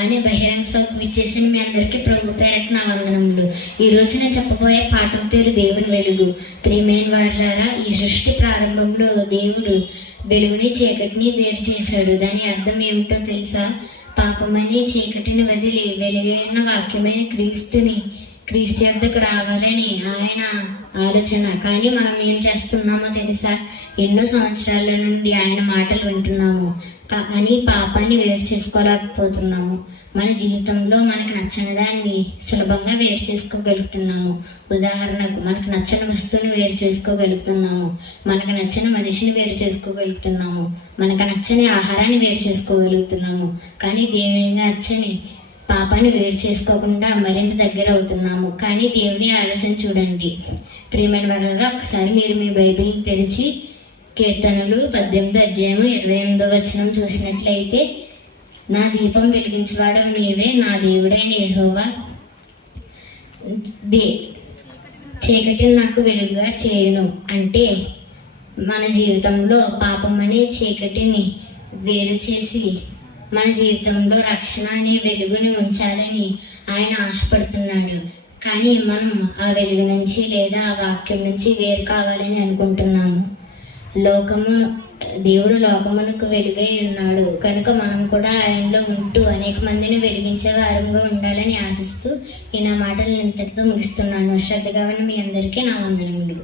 అనే బహిరంగ సభకు ఇచ్చేసిన మీ అందరికీ ప్రభు పేరట నా వందనములు. ఈ రోజు నేను చెప్పబోయే పాఠం పేరు దేవుని వెలుగు. ప్రియమైన వారులారా, ఈ సృష్టి ప్రారంభంలో దేవుడు వెలుగుని చీకటిని వేరు చేశాడు. దాని అర్థం ఏమిటో తెలుసా? పాపమని చీకటిని వదిలి వెలుగైన వాక్యమైన క్రీస్తు యొద్దకు రావాలని ఆయన ఆలోచన. కానీ మనం ఏం చేస్తున్నామో తెలుసా? ఎన్నో సంవత్సరాల నుండి ఆయన మాటలు వింటున్నాము కానీ పాపాన్ని వేరు చేసుకోలేకపోతున్నాము. మన జీవితంలో మనకు నచ్చని దాన్ని సులభంగా వేరు చేసుకోగలుగుతున్నాము. ఉదాహరణకు, మనకు నచ్చని వస్తువుని వేరు చేసుకోగలుగుతున్నాము, మనకు నచ్చని మనిషిని వేరు చేసుకోగలుగుతున్నాము, మనకు నచ్చని ఆహారాన్ని వేరు చేసుకోగలుగుతున్నాము. కానీ దేవునికి నచ్చని పాపాన్ని వేరు చేసుకోకుండా మరింత దగ్గర అవుతున్నాము. కానీ దేవుని ఆలోచన చూడండి. ప్రియమైన వారులారా, ఒకసారి మీరు మీ బైబిల్ తెరిచి కీర్తనలు 18 అధ్యాయం 28వ వచనం చూసినట్లయితే, నా దీపం వెలిగించేవాడు నీవే, నా దేవుడైన యెహోవా, చీకటిని నాకు వెలుగుగా చేయును. అంటే మన జీవితంలో పాపం అనే చీకటిని వేరు చేసి మన జీవితంలో రక్షణ అనే వెలుగుని ఉంచాలని ఆయన ఆశపడుతున్నాడు. కానీ మనం ఆ వెలుగు నుంచి లేదా ఆ వాక్యం నుంచి వేరు కావాలని అనుకుంటున్నాము. దేవుడు లోకమునకు వెలుగై ఉన్నాడు కనుక మనం కూడా ఆయనలో ఉంటూ అనేక మందిని వెలిగించే వారంగా ఉండాలని ఆశిస్తూ ఈ నా మాటలు ఇంతటితో ముగిస్తున్నాను. శ్రద్ధగా ఉన్న మీ అందరికీ నా వందనములు.